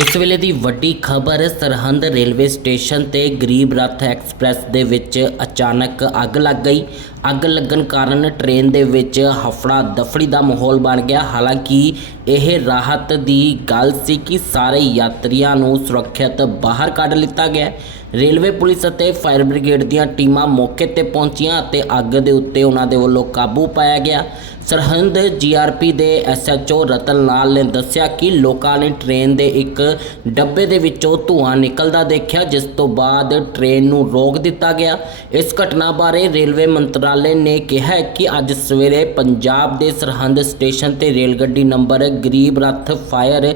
ਇਸ ਵੇਲੇ ਦੀ ਵੱਡੀ ਖਬਰ ਸਰਹੰਦ ਰੇਲਵੇ ਸਟੇਸ਼ਨ ਤੇ ਗਰੀਬ ਰੱਥ ਐਕਸਪ੍ਰੈਸ ਦੇ ਵਿੱਚ ਅਚਾਨਕ ਅੱਗ ਲੱਗ ਗਈ। ਅੱਗ ਲੱਗਣ ਕਾਰਨ ਟ੍ਰੇਨ ਦੇ ਵਿੱਚ ਹਫੜਾ ਦਫੜੀ ਦਾ ਮਾਹੌਲ ਬਣ ਗਿਆ। ਹਾਲਾਂਕਿ ਇਹ ਰਾਹਤ ਦੀ ਗੱਲ ਸੀ ਕਿ ਸਾਰੇ ਯਾਤਰੀਆਂ ਨੂੰ ਸੁਰੱਖਿਅਤ ਬਾਹਰ ਕੱਢ ਲਿੱਤਾ ਗਿਆ ਰੇਲਵੇ ਪੁਲਿਸ ਅਤੇ ਫਾਇਰ ਬ੍ਰਿਗੇਡ ਦੀਆਂ ਟੀਮਾਂ ਮੌਕੇ ਤੇ ਪਹੁੰਚੀਆਂ ਅਤੇ ਅੱਗ ਦੇ ਉੱਤੇ ਉਹਨਾਂ ਦੇ ਵੱਲੋਂ ਕਾਬੂ ਪਾਇਆ ਗਿਆ। ਸਰਹੰਦ ਜੀਆਰਪੀ ਦੇ ਐਸਐਚਓ ਰਤਨ ਲਾਲ ਨੇ ਦੱਸਿਆ ਕਿ ਲੋਕਾਂ ਨੇ ਟ੍ਰੇਨ ਦੇ ਇੱਕ ਡੱਬੇ ਦੇ ਵਿੱਚੋਂ ਧੂਆਂ ਨਿਕਲਦਾ ਦੇਖਿਆ, ਜਿਸ ਤੋਂ ਬਾਅਦ ਟ੍ਰੇਨ ਨੂੰ ਰੋਕ ਦਿੱਤਾ ਗਿਆ। ਇਸ ਘਟਨਾ ਬਾਰੇ ਰੇਲਵੇ ਮੰਤਰਾਲੇ ਨੇ ਕਿਹਾ ਕਿ ਅੱਜ ਸਵੇਰੇ ਪੰਜਾਬ ਦੇ ਸਰਹੰਦ ਸਟੇਸ਼ਨ ਤੇ ਰੇਲ ਗੱਡੀ ਨੰਬਰ ਗਰੀਬ ਰੱਥ ਫਾਇਰ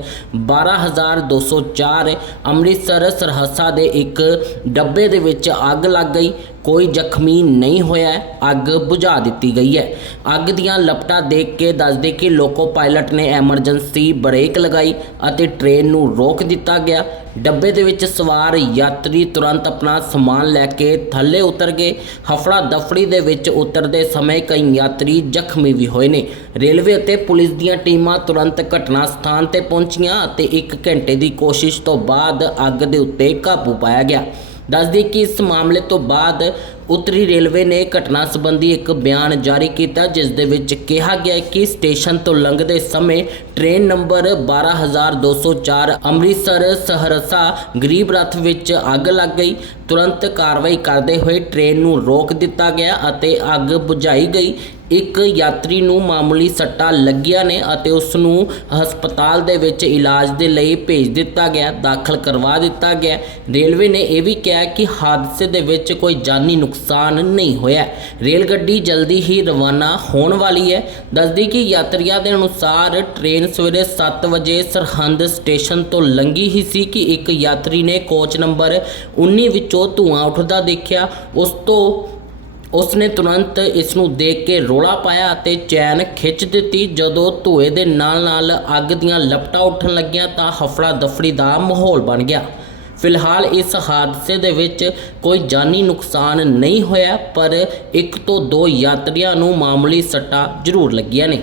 12204 ਅੰਮ੍ਰਿਤਸਰ ਸਰਹੱਸਾ ਦੇ ਇੱਕ ਡੱਬੇ ਦੇ ਵਿੱਚ ਅੱਗ ਲੱਗ ਗਈ। ਕੋਈ ਜ਼ਖਮੀ ਨਹੀਂ ਹੋਇਆ ਅੱਗ ਬੁਝਾ ਦਿੱਤੀ ਗਈ ਹੈ। ਅੱਗ ਦੀਆਂ ਲਪਟਾਂ ਦੇਖ ਕੇ ਦੱਸਦੇ ਕਿ ਲੋਕੋ ਪਾਇਲਟ ਨੇ ਐਮਰਜੈਂਸੀ ਬ੍ਰੇਕ ਲਗਾਈ ਅਤੇ ਟ੍ਰੇਨ ਨੂੰ ਰੋਕ ਦਿੱਤਾ ਗਿਆ। ਡੱਬੇ ਦੇ ਵਿੱਚ ਸਵਾਰ ਯਾਤਰੀ ਤੁਰੰਤ ਆਪਣਾ ਸਮਾਨ ਲੈ ਕੇ ਥੱਲੇ ਉਤਰ ਗਏ। ਹਫੜਾ ਦਫੜੀ ਦੇ ਵਿੱਚ ਉਤਰਦੇ ਸਮੇਂ ਕਈ ਯਾਤਰੀ ਜ਼ਖਮੀ ਵੀ ਹੋਏ ਨੇ। ਰੇਲਵੇ ਅਤੇ ਪੁਲਿਸ ਦੀਆਂ ਟੀਮਾਂ ਤੁਰੰਤ ਘਟਨਾ ਸਥਾਨ ਤੇ ਪਹੁੰਚੀਆਂ ਅਤੇ 1 ਘੰਟੇ ਦੀ ਕੋਸ਼ਿਸ਼ ਤੋਂ ਬਾਅਦ ਅੱਗ ਦੇ ਉੱਤੇ ਕਾਬੂ ਪਾਇਆ ਗਿਆ। ਦੱਸਦੀ ਕਿ ਇਸ ਮਾਮਲੇ ਤੋਂ ਬਾਅਦ ਉੱਤਰੀ ਰੇਲਵੇ ਨੇ ਘਟਨਾ ਸੰਬੰਧੀ ਇੱਕ ਬਿਆਨ ਜਾਰੀ ਕੀਤਾ, ਜਿਸ ਦੇ ਵਿੱਚ ਕਿਹਾ ਗਿਆ ਕਿ ਸਟੇਸ਼ਨ ਤੋਂ ਲੰਘਦੇ ਸਮੇਂ ਟ੍ਰੇਨ ਨੰਬਰ 12204 ਅੰਮ੍ਰਿਤਸਰ ਸਹਰਸਾ ਗਰੀਬ ਰੱਥ ਵਿੱਚ ਅੱਗ ਲੱਗ ਗਈ। ਤੁਰੰਤ ਕਾਰਵਾਈ ਕਰਦੇ ਹੋਏ ਟ੍ਰੇਨ ਨੂੰ ਰੋਕ ਦਿੱਤਾ ਗਿਆ ਅਤੇ ਅੱਗ ਬੁਝਾਈ ਗਈ। ਇੱਕ ਯਾਤਰੀ ਨੂੰ ਮਾਮੂਲੀ ਸੱਟਾਂ ਲੱਗੀਆਂ ਨੇ ਅਤੇ ਉਸ ਨੂੰ ਹਸਪਤਾਲ ਦੇ ਵਿੱਚ ਇਲਾਜ ਦੇ ਲਈ ਭੇਜ ਦਿੱਤਾ ਗਿਆ, ਦਾਖਲ ਕਰਵਾ ਦਿੱਤਾ ਗਿਆ। ਰੇਲਵੇ ਨੇ ਇਹ ਵੀ ਕਿਹਾ ਕਿ ਹਾਦਸੇ ਦੇ ਵਿੱਚ ਕੋਈ ਜਾਨੀ ਨੁਕਸਾਨ ਨਹੀਂ ਹੋਇਆ। ਰੇਲ ਗੱਡੀ ਜਲਦੀ ਹੀ ਰਵਾਨਾ ਹੋਣ ਵਾਲੀ ਹੈ। ਦੱਸਦੀ ਕਿ ਯਾਤਰੀਆਂ ਦੇ ਅਨੁਸਾਰ ਟ੍ਰੇਨ ਸਵੇਰੇ 7 ਵਜੇ ਸਰਹੰਦ ਸਟੇਸ਼ਨ ਤੋਂ ਲੰਘੀ ਹੀ ਸੀ ਕਿ ਇੱਕ ਯਾਤਰੀ ਨੇ ਕੋਚ ਨੰਬਰ 19 ਵਿੱਚੋਂ ਧੂਆਂ ਉੱਠਦਾ ਦੇਖਿਆ। ਉਸ ਤੋਂ ਉਸ ਨੇ ਤੁਰੰਤ ਇਸ ਨੂੰ ਦੇਖ ਕੇ ਰੋਲਾ ਪਾਇਆ ਅਤੇ ਚੈਨ ਖਿੱਚ ਦਿੱਤੀ। ਜਦੋਂ ਧੂਏ ਦੇ ਨਾਲ-ਨਾਲ ਅੱਗ ਦੀਆਂ ਲਪਟਾਂ ਉੱਠਣ ਲੱਗੀਆਂ ਤਾਂ ਹਫੜਾ ਦਫੜੀ ਦਾ ਮਾਹੌਲ ਬਣ ਗਿਆ। ਫਿਲਹਾਲ ਇਸ ਹਾਦਸੇ ਦੇ ਵਿੱਚ ਕੋਈ ਜਾਨੀ ਨੁਕਸਾਨ ਨਹੀਂ ਹੋਇਆ, ਪਰ ਇੱਕ ਤੋਂ ਦੋ ਯਾਤਰੀਆਂ ਨੂੰ ਮਾਮੂਲੀ ਸੱਟਾਂ ਜ਼ਰੂਰ ਲੱਗੀਆਂ ਨੇ।